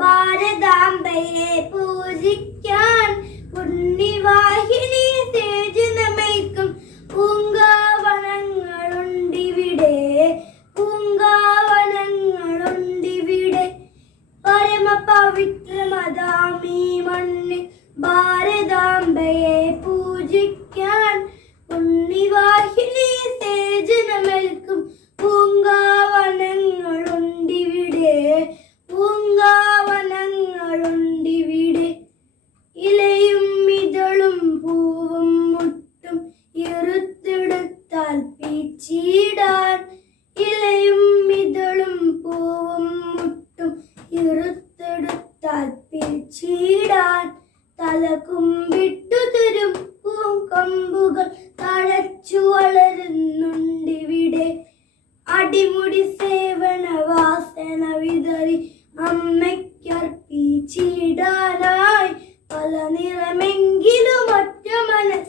ഭാരതാംബയെ പൂജിക്കാൻ പുണ്യവാഹിനി തേജ് നമയ്ക്കും പൂങ്കാവനങ്ങളുണ്ടിവിടെ പൂങ്കാവനങ്ങളുണ്ടിവിടെ. പരമപവിത്രമതാമീ മണ്ണ് ഭാരതാംബയെ പൂജിക്കാൻ ഉണ്ണിവാഹിനി തേജ് നമൽക്കും ചീടാൻ ഇലയും ഇതളും പൂവും മുട്ടും ഇറുത്തെടുത്താൽ പിരിച്ചിടാൻ തലകുമ്പിട്ടു തരും പൂങ്കമ്പുകൾ തഴച്ചു വളരുന്നുണ്ടിവിടെ. അടിമുടി സേവന വാസന വിതറി അമ്മയ്ക്കർപ്പിച്ചിടാനായി പല നിറമെങ്കിലും ഒറ്റ മനസ്സ്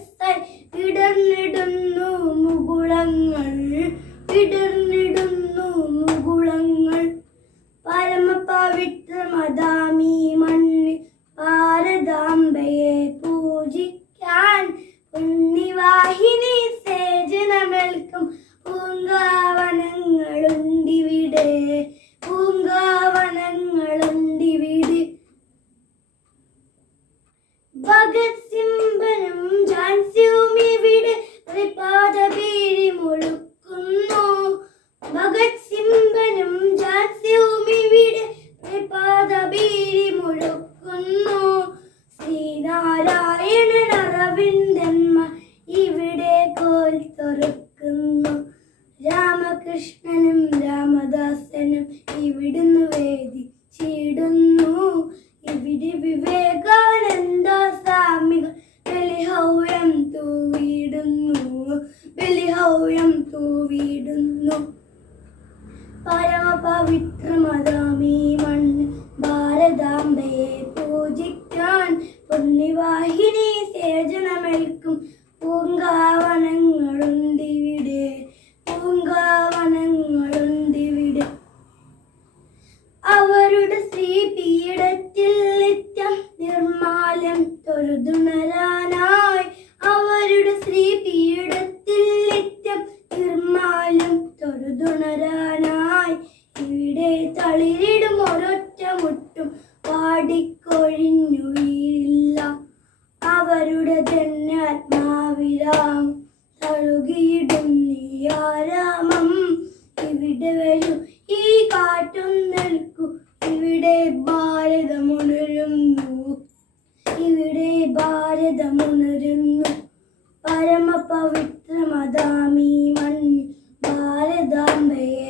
ഭഗത് സിംബനും ഝാൻസിയും ഇവിടെ പാദപീഴി മുഴുക്കുന്നു. ഭഗത് സിംബനും ഝാൻസിയും ഇവിടെ പാദപീഴി മുഴുക്കുന്നു. ശ്രീനാരായണൻ അറവിന്ദന്മ ഇവിടെ കോൽ തുറക്കുന്നു. പരമപവിത്രമതാമീ മണ്ണ് ഭാരതാംബയെ പൂജിക്കാൻ പുണ്യവാഹിനി സേചനമേൽക്കും. പൂങ്കാവനങ്ങളുണ്ടിവിടെ പൂങ്കാവനങ്ങളുണ്ടിവിടെ. അവരുടെ ശ്രീപീഠത്തിൽ നിത്യം നിർമാലം തൊഴുതുണരാനായി തളിരിടും ഒരൊറ്റ മുട്ടും പാടിക്കൊഴിഞ്ഞുയില്ല. അവരുടെ തന്നെ ആത്മാവിലാം തഴുകിയിടും നീയാരാമം. ഇവിടെ വരും ഈ കാറ്റും നിൽക്കും ഇവിടെ ഭാരതമുണരുന്നു ഇവിടെ ഭാരതമുണരുന്നു പരമപവിത്രമതാമീ മണ്ണിൽ ഭാരതാംബയെ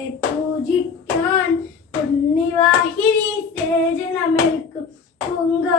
പൂജിക്കാൻ പുണ്യവാഹിനി സേചനമേൽക്കും പൂങ്കാ